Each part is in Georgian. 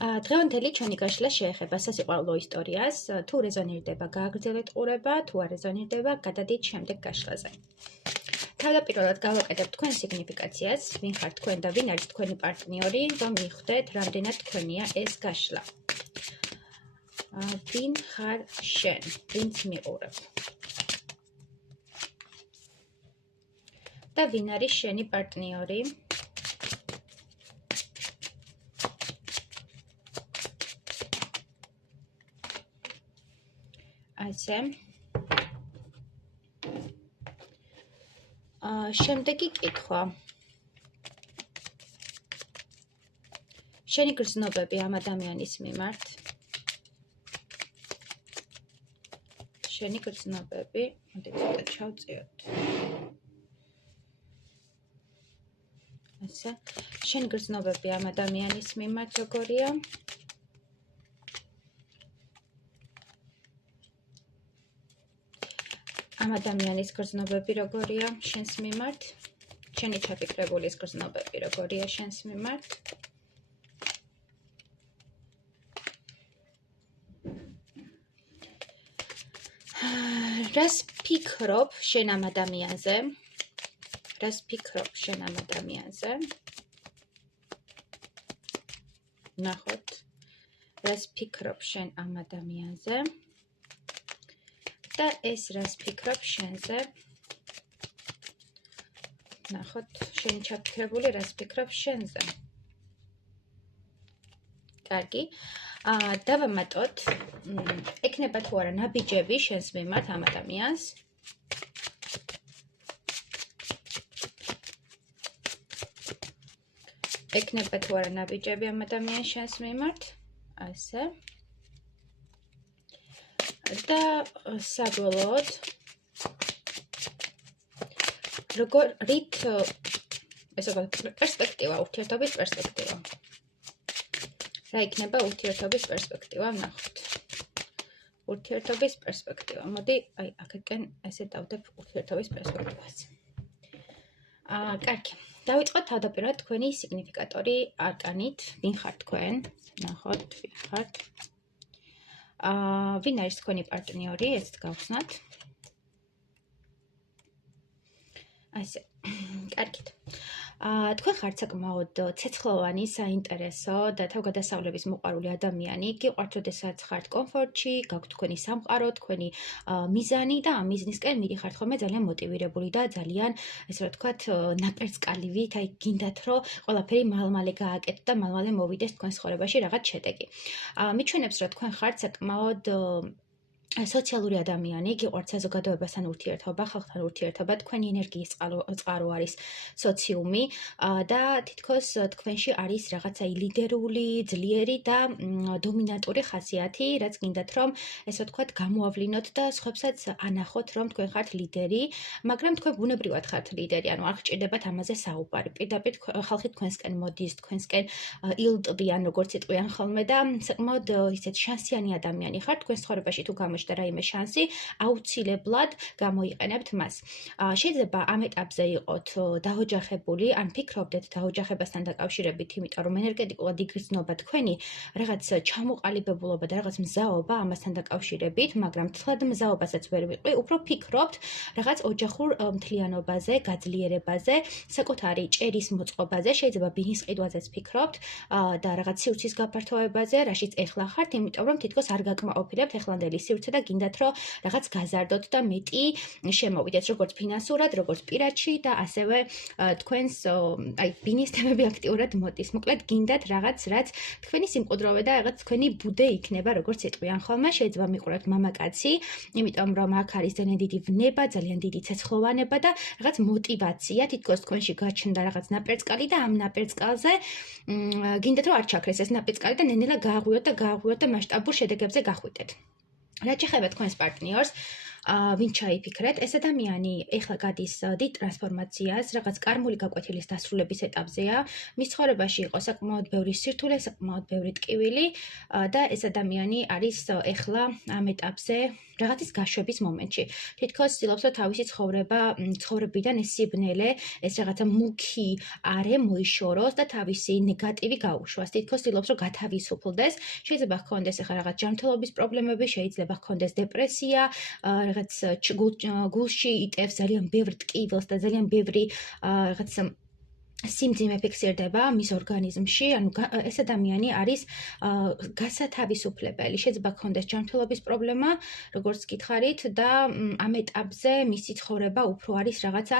დღევანდელი ჩვენი გაშლა შეეხება სასიყვარულო ისტორიას, თუ რეზონირდება გააგრძელეთ ყურება, თუ არ რეზონირდება, გადადით შემდეგ გაშლაზე. თავდაპირველად გავაკეთებ თქვენ სიგნიფიკაციას, ვინ ხართ თქვენ და ვინ არის თქვენი პარტნიორი, რომ მიხვდეთ, რამდენად თქვენია ეს გაშლა. ვინ ხარ შენ, ვინც მიყურებ. და ვინ არის შენი პარტნიორი? ასე. შემდეგი კითხვა. შენი გრძნობები ამ ადამიანის მიმართ. შენი გრძნობები, მოდი ცოტა ჩავწიოთ. ასე. შენი გრძნობები ამ ადამიანის მიმართ როგორია? ამ ადამიანის გრძნობები როგორია შენს მიმართ? შენი ჩაფიქრებულის გრძნობები როგორია შენს მიმართ? რას ფიქრობ შენ ამ ადამიანზე? რას ფიქრობ შენ ამ ადამიანზე? ნახოთ. რას ფიქრობ შენ ამ ადამიანზე? და ეს რას ფიქრობ შენზე? ნახოთ, შენი ჩაფიქრებული რას ფიქრობ შენზე? კარგი. დავამატოთ, ექნება თუ არა ნაბიჯები შენს მიმართ ამ ადამიანს? ექნება თუ არა ნაბიჯები ამ ადამიანს შენს მიმართ? ასე. და საბოლოოდ რით ესე პერსპექტივა, ურთიერთობის პერსპექტივა. რა იქნება ურთიერთობის პერსპექტივა? ნახოთ. ურთიერთობის პერსპექტივა. მოდი, აქედან ესე დავდებ ურთიერთობის პერსპექტივას. კარგი. დავიწყოთ თავდაპირველად თქვენი სიგნიფიკატორი არკანით. ვინ ხართ თქვენ? ნახოთ, ვინ ხართ? ვინ არის თქვენი პარტნიორი? ესეთ გავხსნათ. ასე. კარგით. თქვენ ხართ საკმაოდ ცეცხლოვანი, საინტერესო და თავგადასავლების მოყვარული ადამიანი. გიყვართ, როდესაც ხართ კომფორტში, გაქვთ თქვენი სამყარო, თქვენი მიზანი და ამ მიზნისკენ მიდიხართ ხოლმე ძალიან მოტივირებული და ძალიან, ესე რომ ვთქვათ, ნაპერწკალივით, გინდათ, რომ ყველაფერი მალ-მალე გააკეთოთ და მალ-მალე მოვიდეს თქვენ ცხოვრებაში რაღაც შედეგი. მიჩვენებს, რომ თქვენ ხართ საკმაოდ სოციალური ადამიანი, გიყვართ საზოგადოებასთან ურთიერთობა, ხალხთან ურთიერთობა, თქვენი ენერგიის წყარო არის სოციუმი და თითქოს თქვენში არის რაღაცა ლიდერული, ძლიერი და დომინანტური ხასიათი, რაც გინდათ, რომ ესე ვთქვათ, გამოავლინოთ და სხვებსაც ანახოთ, რომ თქვენ ხართ ლიდერი, მაგრამ თქვენ ბუნებრივად ხართ ლიდერი, ანუ არ გჭირდებათ ამაზე საუბარი. პირდაპირ ხალხი თქვენსკენ მოდის, თქვენსკენ ილტვიან, როგორც იტყვიან ხოლმე და საკმაოდ ისეთ შანსიანი ადამიანი ხართ, თქვენ ცხოვრებაში თუ და რაიმე შანსი, აუცილებლად გამოიყენებთ მას. შეიძლება ამ ეტაპზე იყოთ დაოჯახებული, ან ფიქრობდეთ დაოჯახებასთან დაკავშირებით, იმიტომ რომ ენერგეტიკულად იგრძნობა თქვენი რაღაც ჩამოყალიბებულობა და რაღაც მზაობა ამასთან დაკავშირებით, მაგრამ თლად მზაობასაც ვერ ვიყრი, უფრო ფიქრობთ რაღაც ოჯახურ მთლიანობაზე, გაძლიერებაზე, საკუთარი ჭერის მოწყობაზე, შეიძლება ბინის ყიდვაზეც ფიქრობთ და რაღაც სივრცის გაფართოებაზე, რაშიც ეხლა ხართ, იმიტომ რომ თითქოს არ გაკმაყოფილებთ ეხლანდელი სივრცე და გინდათ, რომ რაღაც გაზარდოთ და მეტი შემოვიდეთ, როგორც ფინანსურად, როგორც პირადში და ასევე თქვენს ბინის თემები აქტიურად მოდის. მოკლედ გინდათ რაღაც, რაც თქვენი სიმყუდროვე და რაღაც თქვენი ბუდე იქნება, როგორც იტყვიან ხოლმე, შეიძლება მიყურებთ მამაკაცი, იმიტომ რომ აქ არის ძალიან დიდი ვნება, ძალიან დიდი ცეცხლოვანება და რაღაც მოტივაცია, თითქოს თქვენში გაჩნდა რაღაც ნაპერწკალი და ამ ნაპერწკალზე გინდათ, რომ არ ჩაქრეს ეს ნაპერწკალი და ნენელა გააღვიოთ და მასშტაბურ შედეგებზე გახვიდეთ. რაც ეხება თქვენს პარტნიორს, ვინ ჩაიფიქრეთ, ეს ადამიანი ეხლა გადის დიდ ტრანსფორმაციას, რაღაც კარმული გაკვეთილის დასრულების ეტაპზეა. მის ცხოვრებაში იყო საკმაოდ ბევრი სირთულე, საკმაოდ ბევრი ტკივილი და ეს ადამიანი არის ეხლა ამ ეტაპზე რაღაცის გაშვების მომენტში. თითქოს ცდილობს, რომ თავისი ცხოვრებიდან ეს სიბნელე, ეს რაღაცა მუქი არე მოიშოროს და თავისი ნეგატივი გაუშვას. თითქოს ცდილობს, რომ გათავისუფლდეს. შეიძლება ჰქონდეს ახლა რაღაც ჯანმრთელობის პრობლემები, შეიძლება ჰქონდეს დეპრესია, რაღაც გულში იტევს ძალიან ბევრ ტკივილს და ძალიან ბევრი რაღაც სიმძიმე ფიქსირდება მის ორგანიზმში, ანუ ეს ადამიანი არის გასათავისუფლებელი. შეიძლება ჰქონდეს ჯანმრთელობის პრობლემა, როგორც გითხარით და ამ ეტაპზე მისი ცხოვრება უფრო არის რაღაცა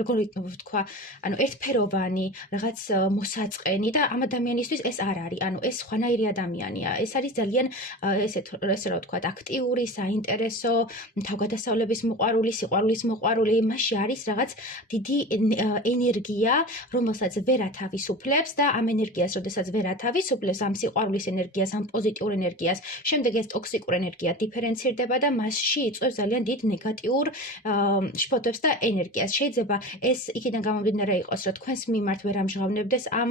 როგორ ვთქვა, ანუ ერთფეროვანი, რაღაც მოსაწყენი და ამ ადამიანისთვის ეს არ არის, ანუ ეს სხვანაირი ადამიანია. ეს არის ძალიან ესე რა ვთქვა, აქტიური, საინტერესო, თავგადასავლების მოყვარული, სიყვარულის მოყვარული, მასში არის რაღაც დიდი ენერგია, რომელსაც ვერ ათავისუფლებს და ამ ენერგიას, როდესაც ვერ ათავისუფლებს, ამ სიყვარულის ენერგიას, ამ პოზიტიურ ენერგიას, შემდეგ ეს ტოქსიკურ ენერგია დიფერენცირდება და მასში იწვევს ძალიან დიდ ნეგატიურ შფოთებს და ენერგიას. შეიძლება ეს იქიდან გამომდინარე იყოს, რომ თქვენს მიმართ ვერ ამჟღავნებდეს ამ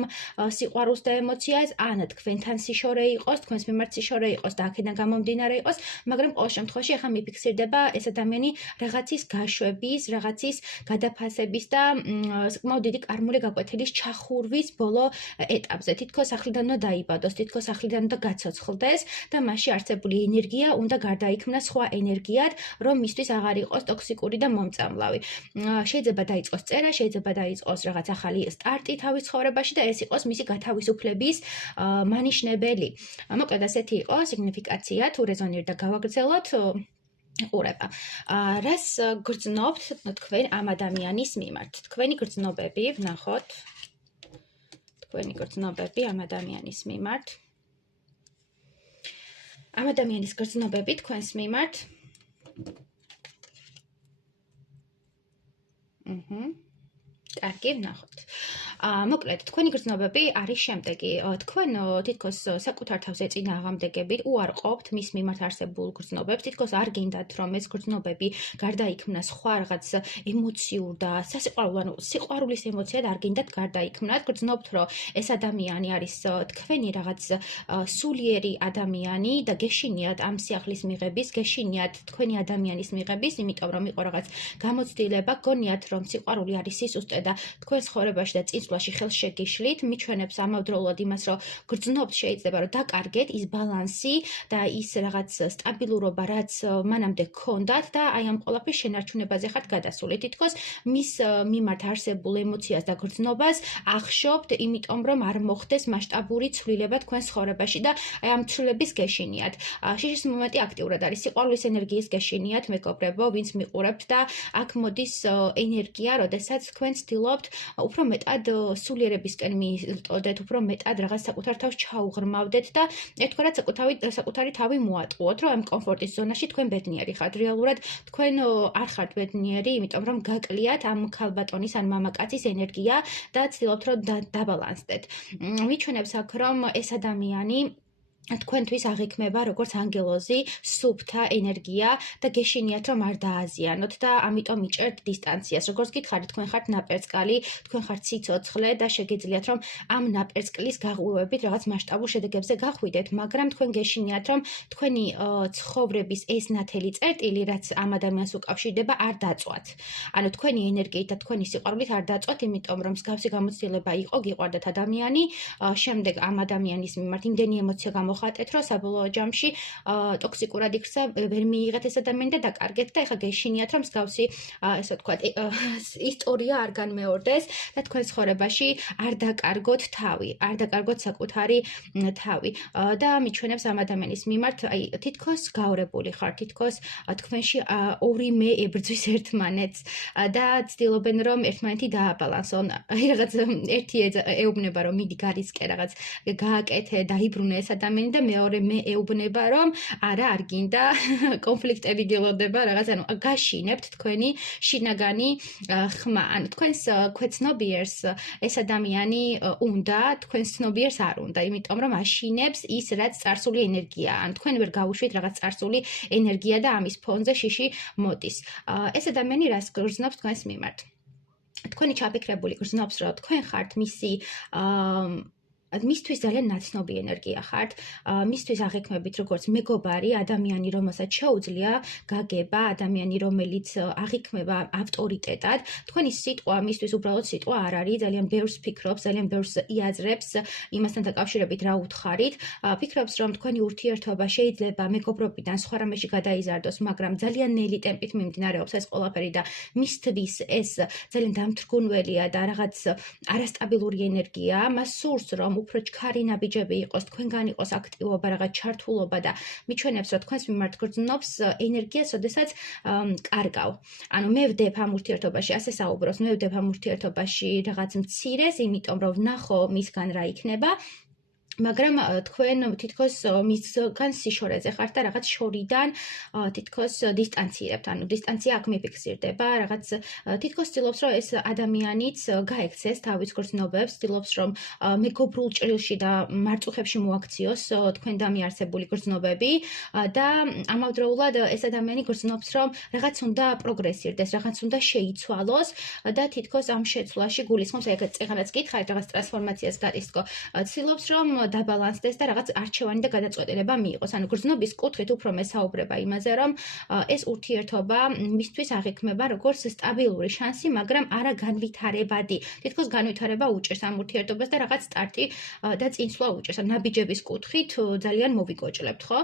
სიყვარულს და ემოციას, ან თქვენთან სიშორე იყოს, თქვენს მიმართ სიშორე იყოს და აქედან გამომდინარე იყოს, მაგრამ ყოველ შემთხვევაში ახლა მიფიქსირდება ეს ადამიანი რაღაცის გაშვების, რაღაცის გადაფასების და საკმაოდ დიდი კარმული გაკვეთილის ჩახურვის ბოლო ეტაპზე. თითქოს ახლიდან უნდა დაიბადოს, თითქოს ახლიდან უნდა გაცოცხლდეს და მასში არსებული ენერგია უნდა გარდაიქმნას სხვა ენერგიად, რომ მისთვის აღარ იყოს ტოქსიკური და მომწამლავი. შეიძლება დაიწყოს წერა, შეიძლება დაიწყოს რაღაც ახალი სტარტი თავის ცხოვრებაში და ეს იყოს მისი გათავისუფლების მანიშნებელი. მოკლედ ასეთი იყო სიგნიფიკაცია, თუ რეზონირდა გავაგრძელოთ. ყურება. რას გრძნობთ თქვენ ამ ადამიანის მიმართ? თქვენი გრძნობები, ვნახოთ. თქვენი გრძნობები ამ ადამიანის მიმართ. ამ ადამიანის გრძნობები თქვენს მიმართ. კარგი, ვნახოთ. მოკლედ, თქვენი გრძნობები არის შემდეგი. თქვენ თითქოს საკუთარ თავზე წინააღმდეგებით უარყოფთ მის მიმართ არსებულ გრძნობებს, თითქოს არ გინდათ, რომ ეს გრძნობები გარდაიქმნას სხვა რაღაც ემოციურ და სასიყვარულო, ანუ სიყვარულის ემოციად არ გინდათ გარდაიქმნათ. გრძნობთ, რომ ეს ადამიანი არის თქვენი რაღაც სულიერი ადამიანი და გეშინიათ ამ სიახლის მიღების, გეშინიათ თქვენი ადამიანის მიღების, იმიტომ რომ იყო რაღაც გამოცდილება, გონიათ, რომ სიყვარული არის სისუსტე და თქვენს ცხოვრებაში და წინსვლაში ხელს შეგიშლით, მიჩვენებს ამავდროულად იმას, რომ გრძნობთ შეიძლება, რომ დაკარგეთ ის ბალანსი და ის რაღაც სტაბილურობა, რაც მანამდე გქონდათ და აი ამ ყველაფრის შენარჩუნებაზე ხართ გადასული. თითქოს მის მიმართ არსებულ ემოციას და გრძნობას ახშობთ, იმიტომ რომ არ მოხდეს მასშტაბური ცვლილება თქვენს ცხოვრებაში და აი ამ ცვლილების გეშინიათ. შიშის მომენტი აქტიურად არის, სიყვარულის ენერგიის გეშინიათ, მეგობრებო, ვინც მიყურებთ და აქ მოდის ენერგია, როდესაც თქვენ ცდილობთ უფრო მეტად სულიერებისკენ მიიტყოდეთ, უფრო მეტად რაღაც საკუთარ თავს ჩაუღრმავდეთ და ერთგვარად საკუთარი თავი მოატყუოთ, რომ ამ კომფორტის ზონაში თქვენ ბედნიერი ხართ. რეალურად თქვენ არ ხართ ბედნიერი, იმიტომ რომ გაკლიათ ამ ქალბატონის ან მამაკაცის ენერგია და ცდილობთ, რომ დაბალანსდეთ. მიჩვენებს აქ, რომ ეს ადამიანი თქვენთვის აღიქმება როგორც ანგელოზი, სუფთა ენერგია და გეშინიათ, რომ არ დააზიანოთ და ამიტომ იჭერთ დისტანციას. როგორც გითხარით, თქვენ ხართ ნაპერწკალი, თქვენ ხართ სიცოცხლე და შეგიძლიათ, რომ ამ ნაპერწკლის გაღვივებით რაღაც მასშტაბურ შედეგებზე გახვიდეთ, მაგრამ თქვენ გეშინიათ, რომ თქვენი ცხოვრების ეს ნათელი წერტილი, რაც ამ ადამიანს უკავშირდება, არ დაწვათ. ანუ თქვენი ენერგიით და თქვენი სიყვარულით არ დაწვათ, იმიტომ რომ მსგავსი გამოცდილება იყო, გიყვარდათ ადამიანი, შემდეგ ამ ადამიანის მიმართ იმდენი ემოცია მოხატეთ, რომ საბოლოო ჯამში ტოქსიკურად იქცა, ვერ მიიღეთ ეს ადამიანი და დაკარგეთ და ეხლა გეშინიათ, რომ მსგავსი, ესე ვთქვათ, ისტორია არ განმეორდეს და თქვენ ცხოვრებაში არ დაკარგოთ თავი, არ დაკარგოთ საკუთარი თავი და მიჩვენებს ამ ადამიანის მიმართ, აი თითქოს გაორებული ხართ, თითქოს თქვენში ორი მე ებრძვის ერთმანეთს და ცდილობენ, რომ ერთმანეთი დააბალანსონ. აი რაღაც ერთი ეუბნება, რომ მიდი გარისკენ რაღაც გააკეთე, დაიბრუნე ეს ადამიანი ადამიანი და მეორე მე ეუბნება რომ არა არ გინდა კონფლიქტები გელოდება რაღაც ანუ გაშინებთ თქვენი შინაგანი ხმა ანუ თქვენს ქვეცნობიერს ეს ადამიანი უნდა თქვენს ცნობიერს არ უნდა იმიტომ რომ აშინებს ის რაც წარსული ენერგია ან თქვენ ვერ გავუშვით რაღაც წარსული ენერგია და ამის ფონზე შიში მოდის ეს ადამიანი რას გრძნობს თქვენს მიმართ თქვენი ჩაფიქრებული გრძნობს რომ თქვენ ხართ მისი მისთვის ძალიან ნაცნობი ენერგია ხართ, მისთვის აღიქმებით როგორც მეგობარი, ადამიანი, რომელსაც შეუძლია გაგება, ადამიანი, რომელიც აღიქმება ავტორიტეტად, თქვენი სიტყვა მისთვის უბრალოდ სიტყვა არ არის, ძალიან ბევრს ფიქრობს, ძალიან ბევრს იაზრებს იმასთან დაკავშირებით რა უთხარით, ფიქრობს რომ თქვენი ურთიერთობა შეიძლება მეგობრობიდან სხვა რამეში გადაიზარდოს, მაგრამ ძალიან ნელი ტემპით მიმდინარეობს ეს ყველაფერი და მისთვის ეს ძალიან დამთრგუნველია და რაღაც არასტაბილური ენერგია, მას სურს რომ უფრო ჩქარი ნაბიჯები იყოს, თქვენგან იყოს აქტივობა, რაღაც ჩართულობა და მიჩვენებს, რომ თქვენს მიმართ გრძნობს ენერგია, შესაძაც კარგავ. ანუ მე ვდებ ამ ურთიერთობაში, ასე საუბრობს, მე ვდებ ამ ურთიერთობაში რაღაც მცირეს, იმიტომ რომ ვნახო მისგან რა იქნება. მაგრამ თქვენ თითქოს მისგან სიშორეზე ხართ და რაღაც შორიდან თითქოს დისტანცირებთ, ანუ დისტანცია აქ მიფიქსირდება, რაღაც თითქოს ცდილობს რომ ეს ადამიანიც გაექცეს თავის გრძნობებს, ცდილობს რომ მეგობრულ ჭრილში და მარწუხებში მოაქციოს თქვენ დამიარსებული გრძნობები და ამავდროულად ეს ადამიანი გრძნობს რომ რაღაც უნდა პროგრესირდეს, რაღაც უნდა შეიცვალოს და თითქოს ამ შეცვლაში გულისხმობს ეგ წეღანაც გითხარით რაღაც ტრანსფორმაციას გატისკო, ცდილობს რომ დაბალანსდეს და რაღაც არჩევანი და გადაწყვეტილება მიიღოს. ანუ გრძნობის კუთხით უფრო მესაუბრება იმაზე, რომ ეს ურთიერთობა მისთვის აღიქმება როგორც სტაბილური შანსი, მაგრამ არა განვითარებადი. თითქოს განვითარება უჭერს ამ ურთიერთობას და რაღაც სტარტი და წინსვლა უჭერს. ამ ნაბიჯების კუთხით ძალიან მოვიკოჭლებთ, ხო?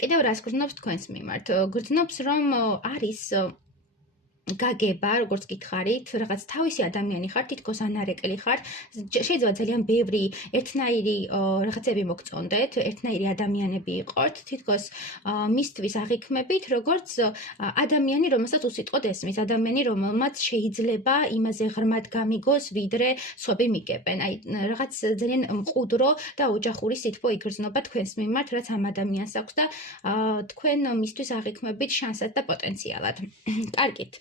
კიდევ რას გრძნობს თქვენს მიმართ? გრძნობს რომ არის გაგება, როგორც გითხარით, რაღაც თავისი ადამიანი ხართ, თითქოს ანარეკლი ხართ, შეიძლება ძალიან ბევრი ერთნაირი რაღაცები მოგწონდეთ, ერთნაირი ადამიანები იყოთ, თითქოს მისთვის აღიქმებით, როგორც ადამიანი, რომელსაც უსიტყვოდ ესმის, ადამიანი, რომელმაც შეიძლება იმაზე ღრმად გამიგოს, ვიდრე სხვები მიგებენ. აი, რაღაც ძალიან მყუდრო და ოჯახური სითბო იგრძნობა თქვენს მიმართ, რაც ამ ადამიანს აქვს და თქვენ მისთვის აღიქმებით შანსად და პოტენციალად. კარგით.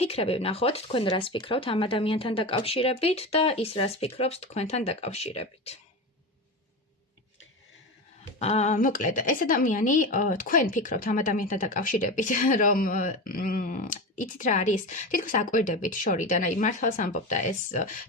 ფიქრები ვნახოთ, თქვენ რას ფიქრობთ ამ ადამიანთან დაკავშირებით და ის რას ფიქრობს თქვენთან დაკავშირებით. მოკლედ, ეს ადამიანი თქვენ ფიქრობთ ამ ადამიანთან დაკავშირებით, რომ იცით რა არის? თითქოს აკვირდებით შორიდან, აი მართლაც ამბობდა ეს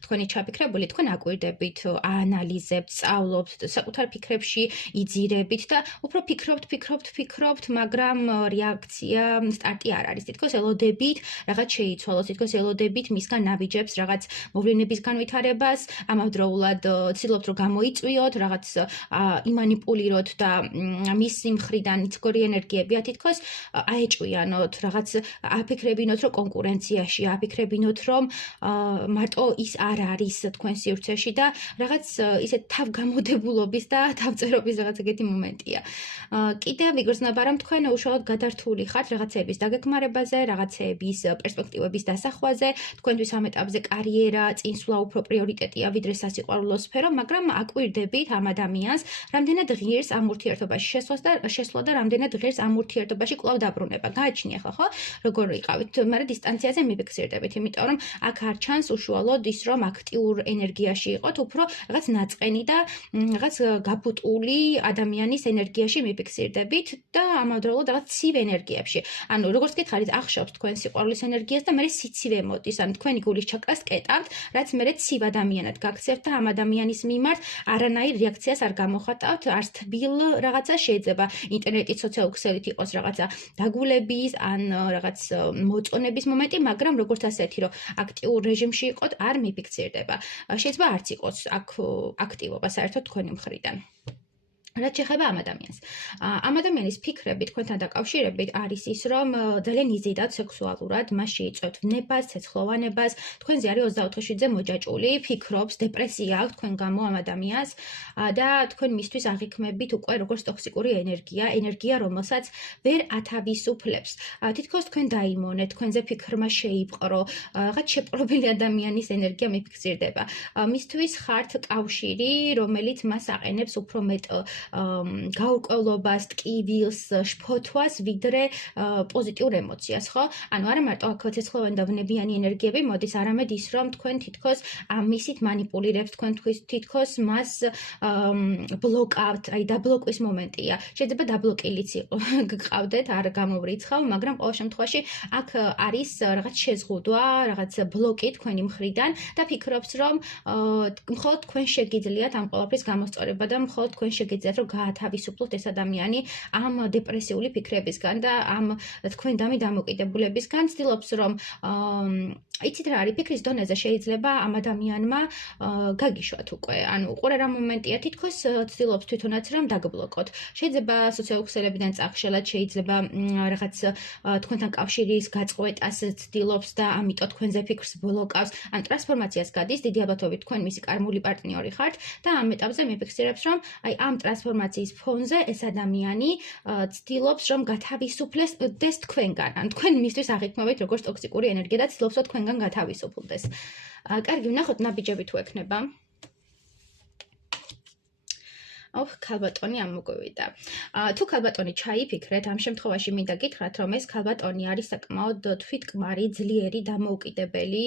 თქვენი ჩაფიქრებული, თქვენ აკვირდებით, აანალიზებთ, სწავლობთ, საკუთარ ფიქრებში იძირებით და უფრო ფიქრობთ, მაგრამ რეაქცია, სტარტი არ არის. თითქოს ელოდებით რაღაც შეიცვალოს, თითქოს ელოდებით მისგან ნაბიჯებს, რაღაც მოვლენების განვითარებას, ამავდროულად ცდილობთ რომ გამოიწვიოთ, რაღაც იმანიპულიროთ და მისი მხრიდან იცგორი ენერგიებია, თითქოს აეჭვიანოთ, რაღაც აფიქრებინოთ რომ კონკურენციაში, აფიქრებინოთ რომ მარტო ის არ არის თქვენ სივრცეში და რაღაც ისეთ თავგამოდებულობის და თავწერობის რაღაც ეგეთი მომენტია. კიდევ ვიგრძნობა რომ თქვენ უშუალოდ გადართული ხართ რაღაცების დაგეგმარებაზე, რაღაცების პერსპექტივების დასახვაზე, თქვენთვის ამ ეტაპზე კარიერა, წინსვლა უფრო პრიორიტეტია ვიდრე სასიყვარულო სფერო, მაგრამ აკვირდებით ამ ადამიანს, რამდენად ღირს ამ ურთიერთობაში შესვლა და რამდენად ღირს ამ ურთიერთობაში კვლავ დაბრუნება. გააჩნია ხო, როგორ იყავით, მაგრამ დისტანციაზე მიფიქსირდებით, იმიტომ რომ აქ არ ჩანს უშუალოდ ის, რომ აქტიურ ენერგიაში იყოთ, უფრო რაღაც ნაწყენი და რაღაც გაბუტული ადამიანის ენერგიაში მიფიქსირდებით და ამავდროულად რაღაც ცივ ენერგიებში. ანუ როგორც გითხარით, ახშობს თქვენ სიყვარულის ენერგიას და მე სიცივე მოდის, ანუ თქვენი გულის ჩაკრას კეტავთ, რაც მე ცივ ადამიანად გაქცევთ და ამ ადამიანის მიმართ არანაირ რეაქციას არ გამოხატავთ, არც თბილ რაღაცა შეიძლება ინტერნეტით, სოციალურ ქსელით იყოს რაღაცა დაგულების ან რაღაც მოწონების მომენტი, მაგრამ როგორც ასეთი, რომ აქტიურ რეჟიმში იყოთ, არ მიფიქსირდება. შეიძლება არც იყოს აქ აქტივობა საერთოდ თქვენი მხრიდან. რაც შეეხება ამ ადამიანს. ამ ადამიანის ფიქრები თქვენთან დაკავშირებით არის ის, რომ ძალიან იზიდავთ სექსუალურად, მას შეიწვევთ ვნებას, ცეცხლოვანებას, თქვენზე არის 24 შვიდზე მოჯაჭული, ფიქრობს, დეპრესია აქვს თქვენ გამო ამ ადამიანს და თქვენ მისთვის აღიქმებით უკვე როგორც ტოქსიკური ენერგია, რომელსაც ვერ ათავისუფლებს. თითქოს თქვენ დაიმონეთ, თქვენზე ფიქრმა შეიპყრო, რაღაც შეპყრობილი ადამიანის ენერგია მიფიქსირდება. მისთვის ხართ კავშირი, რომელიც მას აყენებს უფრო მეტ გაურკვევლობას, ტკივილს, შფოთვას, ვიდრე პოზიტიურ ემოციას, ხო? ანუ არა მარტო აქ ცეცხლოვანი და ვნებიანი ენერგიები მოდის, არამედ ის, რომ თქვენ თითქოს ამისით манипулირებთ, თქვენ თითქოს მას ბლოკავთ, აი დაბლოკვის მომენტია. შეიძლება დაბლოკილიც გყავდეთ, არ გამოვრიცხავ, მაგრამ ყოველ შემთხვევაში აქ არის რაღაც შეზღუდვა, რაღაც ბლოკი თქვენი მხრიდან და ფიქრობს, რომ მხოლოდ თქვენ შეგიძლიათ ამ ყველაფრის გამოსწორება და მხოლოდ თქვენ შეგიძლიათ, რომ გაათავისუფლოთ ეს ადამიანი ამ დეპრესიული ფიქრებისგან და ამ თქვენდამი დამოკიდებულებისგან. ცდილობს, რომ იცით რა არის, ფიქრის დონეზე შეიძლება ამ ადამიანმა გაგიშვათ უკვე. ანუ ყურე რა მომენტია, თითქოს ცდილობს თვითონაც რომ დაგბლოკოთ. შეიძლება სოციალური ქსელებიდან წახშელად, შეიძლება რაღაც თქვენთან კავშირის გაწყვეტას ცდილობს და ამიტომ თქვენზე ფიქრს ბლოკავს. ან ტრანსფორმაციას გადის, დიდი ალბათობით თქვენ მისი კარმული პარტნიორი ხართ და ამ ეტაპზე მიფიქსირებს, რომ აი ამ ტრანსფორმაციის ფონზე ეს ადამიანი ცდილობს, რომ გათავისუფლდეს თქვენგან. ან თქვენ მისთვის აღიქმებით როგორც ტოქსიკური ენერგია და ცდილობს, რომ თქვენგან გათავისუფლდეს. კარგი, ვნახოთ ნაბიჯები თუ ექნება. ქალბატონი ამოგვივიდა. თუ ქალბატონი ჩაიფიქრეთ, ამ შემთხვევაში მინდა გითხრათ, რომ ეს ქალბატონი არის საკმაოდ თვითკმარი, ძლიერი, დამოუკიდებელი.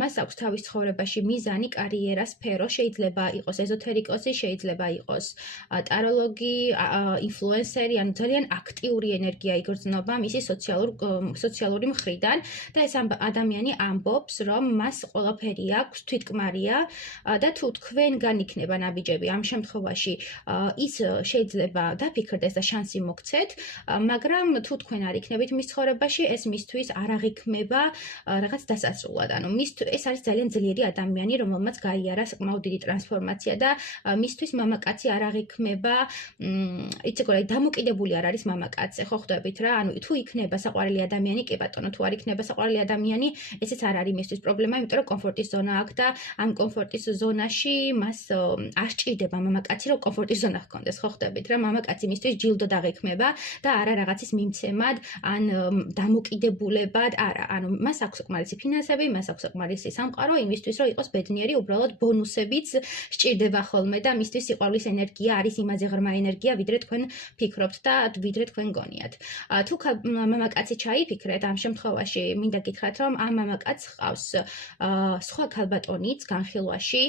მას აქვს თავის ცხოვრებაში მიზანი, კარიერა, სფერო, შეიძლება იყოს ეზოთერიკოსი, შეიძლება იყოს ტაროლოგი, ინფლუენსერი, ანუ ძალიან აქტიური ენერგია იგრძნობა მისი სოციალური მხრიდან და ეს ადამიანი ამბობს, რომ მას ყველაფერი აქვს, თვითკმარია და თუ თქვენგან იქნება ნაბიჯები ამ შემთხვევაში ის შეიძლება დაფიქრდეს და შანსი მოგცეთ, მაგრამ თუ თქვენ არ იქნებით მის ცხოვრებაში, ეს მისთვის არ აღიქმება რაღაც დასასრულად. ანუ ეს არის ძალიან ძლიერი ადამიანი, რომელმაც გაიარა საკმაოდ დიდი ტრანსფორმაცია და მისთვის მამაკაცი არ აღიქმება, იცი როგორ დამოკიდებული არ არის მამაკაცზე, ხო ხვდებით რა? ანუ თუ იქნება საყვარელი ადამიანი, კი ბატონო, თუ არ იქნება საყვარელი ადამიანი, ესეც არ არის მისთვის პრობლემა, იმიტომ რომ კომფორტის ზონა აქვს და ამ კომფორტის ზონაში მას არ სჭირდება მამაკაცი, რომ კომფორტის ზონა ჰქონდეს, ხო ხვდებით რა? მამაკაცი მისთვის ჯილდოდ აღიქმება და არა რაღაცის მიმცემად, ან დამოკიდებულებად, არა. ანუ მას აქვს საკმარისი ფინანსები, მას აქვს საკმარისი სამყარო იმისთვის, რომ იყოს ბედნიერი, უბრალოდ ბონუსებიც სჭირდება ხოლმე და მისთვის სიყვარულის ენერგია არის იმაზე ღრმა ენერგია, ვიდრე თქვენ ფიქრობთ და ვიდრე თქვენ გონიათ. თუ მამაკაცი ჩაიფიქრეთ, ამ შემთხვევაში მინდა გითხრათ, რომ ამ მამაკაცს ჰყავს სხვა ქალბატონიც განხილვაში,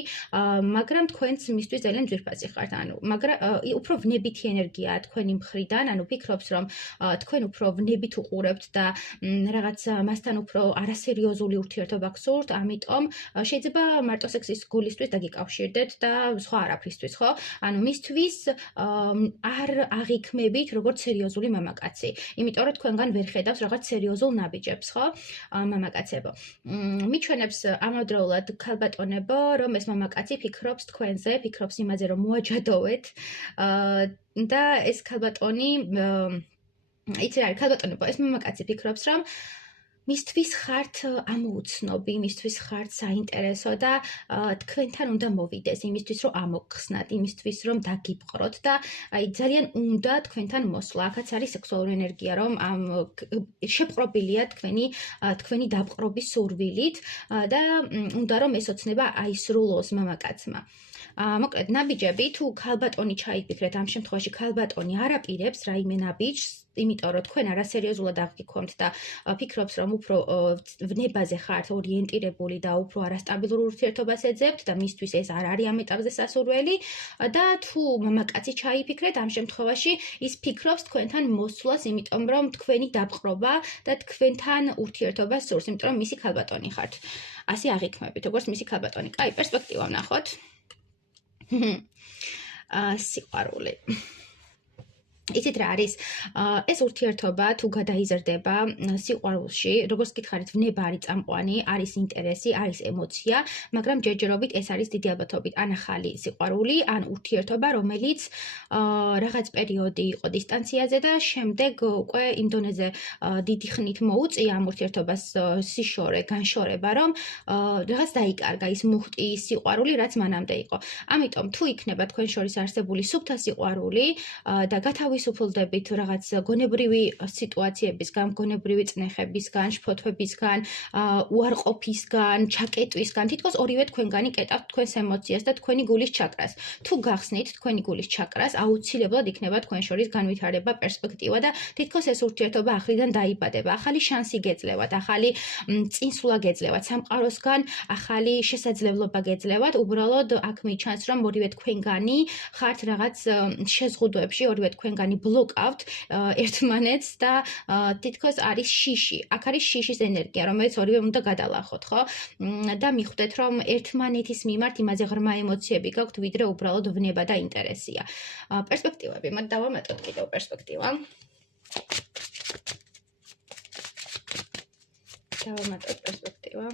მაგრამ თქვენც მისთვის ძალიან ძვირფასი ხართ. ანუ მაგრამ უფრო ვნებითი ენერგიაა თქვენი მხრიდან, ანუ ფიქრობს, რომ თქვენ უფრო ვნებით უყურებთ და რაღაც მასთან უფრო არასერიოზული ურთიერთობა გსურთ, ამიტომ შეიძლება მარტო სექსის გულისთვის დაგიკავშირდეთ და სხვა არაფრისთვის, ხო? ანუ მისთვის არ აღიქმებით როგორც სერიოზული მამაკაცი, იმიტომ რომ თქვენგან ვერ ხედავს რაღაც სერიოზულ ნაბიჯებს, ხო? მამაკაცებო. მიჩვენებს ამავდროულად ქალბატონებო, რომ ეს მამაკაცი ფიქრობს თქვენზე, ფიქრობს იმაზე, რომ მოაჯადოვეთ და ეს ქალბატონი იცი რა არის ქალბატონებო, ეს მამაკაცი ფიქრობს, რომ მისთვის ხართ ამოუცნობი, მისთვის ხართ საინტერესო და თქვენთან უნდა მოვიდეს, იმისთვის რომ ამოგხსნათ, იმისთვის რომ დაგიბყროთ და აი ძალიან უნდა თქვენთან მოსვლა. აქაც არის სექსუალური ენერგია, რომ ამ შეპყრობილია თქვენი დაბყრობის სურვილით და უნდა რომ ეს ოცნება აისრულოს მამაკაცმა. მოკლედ ნაბიჯები, თუ ქალბატონი ჩაიფიქრეთ, ამ შემთხვევაში ქალბატონი არ აპირებს რაიმე ნაბიჯს, იმიტომ რომ თქვენ არასერიოზულად აღგიქვამთ და ფიქრობს, რომ უფრო ვნებაზე ხართ ორიენტირებული და უფრო არასტაბილურ ურთიერთობას ეძებთ და მისთვის ეს არ არის ამ ეტაპზე სასურველი და თუ მამაკაცი ჩაიფიქრეთ, ამ შემთხვევაში ის ფიქრობს თქვენთან მოსვლას, იმიტომ რომ თქვენი დაბყრობა და თქვენთან ურთიერთობას სურს, იმიტომ რომ მისი ქალბატონი ხართ. ასე აღიქმებით, როგორც მისი ქალბატონი. კაი, პერსპექტივა ვნახოთ. სიყვარული. იცით რა არის, ეს ურთიერთობა თუ გადაიზრდება სიყვარულში, როგორც გითხარით, ვნება არის წამყვანი, არის ინტერესი, არის ემოცია, მაგრამ ჯერჯერობით ეს არის დიდი ალბათობით ან ახალი სიყვარული, ან ურთიერთობა, რომელიც რაღაც პერიოდი იყო დისტანციაზე და შემდეგ უკვე იმ დონეზე დიდი ხნით მოუწია ამ ურთიერთობას სიშორე, განშორება, რომ რაღაც დაიკარგა ის მუხტი, სიყვარული, რაც მანამდე იყო. ამიტომ თუ იქნება თქვენ შორის არსებული სუფთა სიყვარული და გათავისუფლება თავისუფლდებით რაღაც გონებრივი სიტუაციებისგან, გონებრივი წნეხებისგან, შფოთვებისგან, უარყოფისგან, ჩაკეტვისგან, თითქოს ორივე თქვენგანი კეტავთ თქვენს ემოციას და თქვენი გულის ჩაკრას. თუ გახსნით თქვენი გულის ჩაკრას, აუცილებლად იქნება თქვენ შორის განვითარება, პერსპექტივა და თითქოს ეს ურთიერთობა ახლიდან დაიბადება. ახალი შანსი გეძლევათ, ახალი წინსვლა გეძლევათ სამყაროსგან, ახალი შესაძლებლობა გეძლევათ. უბრალოდ აქ მიჩანს, რომ ორივე თქვენგანი ხართ რაღაც შეზღუდვებში, ორივე თქვენგანი ბლოკავთ ერთმანეთს და თითქოს არის შიში. აქ არის შიშის ენერგია, რომელიც ორივე უნდა გადალახოთ, ხო? და მიხვდეთ, რომ ერთმანეთის მიმართ იმაზე ღრმა ემოციები გაქვთ, ვიდრე უბრალოდ ვნება და ინტერესია. პერსპექტივები, მათ დავამატოთ კიდევ პერსპექტივა. დავამატოთ პერსპექტივა.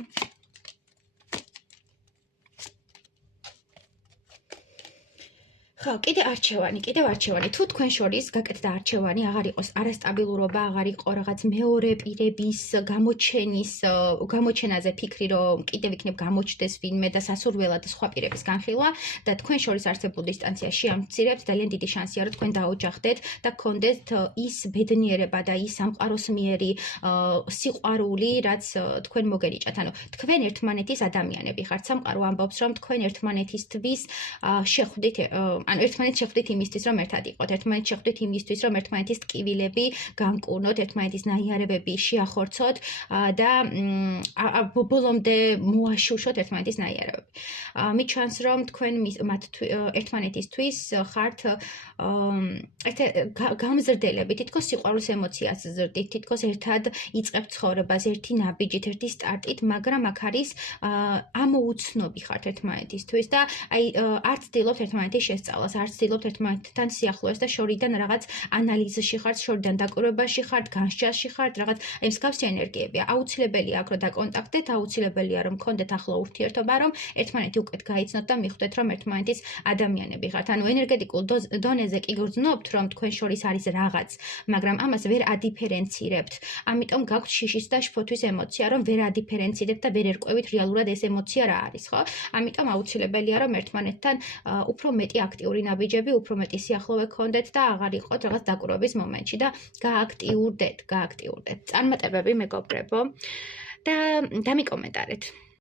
ხო, კიდევ არჩევანი. თუ თქვენ შორის გაკეთდა არჩევანი, აღარ იყოს არასტაბილურობა, აღარ იყო რაღაც მეორე პირების გამოჩენაზე ფიქრი, რომ კიდევ იქნებ გამოჩნდეს ვინმე და სასურველად სხვა პირების განხილვა და თქვენ შორის არსებულ დისტანცია შეამცირებთ, ძალიან დიდი შანსია, რომ თქვენ დაოჯახდეთ და გქონდეთ ის ბედნიერება და ის სამყაროსმიერი სიყვარული, რაც თქვენ მოგენიჭათ. ანუ თქვენ ერთმანეთის ადამიანები ხართ. სამყარო ამბობს, რომ თქვენ ერთმანეთისთვის შეხვდით ანუ ერთმანეთს შეხვდით იმისთვის, რომ ერთად იყოთ, ერთმანეთს შეხვდით იმისთვის, რომ ერთმანეთის ტკივილები განკურნოთ, ერთმანეთის ნაიარებები შეახორცოთ და ბოლომდე მოაშუშოთ ერთმანეთის ნაიარებები. მიჩვენს, რომ თქვენ ერთმანეთისთვის ხართ გამზრდელები, თითქოს სიყვარულის ემოციას ზრდით, თითქოს ერთად იწყებთ ცხოვრებას, ერთი ნაბიჯით, ერთი სტარტით, მაგრამ აქ არის ამოუცნობი ხართ ერთმანეთისთვის და აი არ ცდილობთ ერთმანეთის შესწავლას, არ ცდილობთ ერთმანეთთან სიახლოვეს და შორიდან რაღაც ანალიზში ხართ, შორიდან დაკვირვებაში ხართ, განსჯაში ხართ, რაღაც აი მსგავსი ენერგიებია. აუცილებელია აქ რომ დაკონტაქტდეთ, აუცილებელია რომ გქონდეთ ახლო ურთიერთობა, რომ ერთმანეთი უკეთ გაიცნოთ და მიხვდეთ, რომ ერთმანეთის ადამიანები ხართ. ანუ ენერგეტიკულ დონეზე კი გრძნობთ, რომ თქვენ შორის არის რაღაც, მაგრამ ამას ვერ ადიფერენცირებთ. ამიტომ გაქვთ შიშის და შფოთვის ემოცია, რომ ვერ ადიფერენცირებთ და ვერ ერკვევით რეალურად ეს ემოცია რა არის, ხო? ამიტომ აუცილებელია რომ ერთმანეთთან უფრო მეტი აქტიური ნაბიჯები, უფრო მეტი სიახლოვე გქონდეთ და აღარ იყოთ რაღაც დაკვირვების მომენტში და გააქტიურდეთ. წარმატებები მეგობრებო და დამიკომენტარეთ.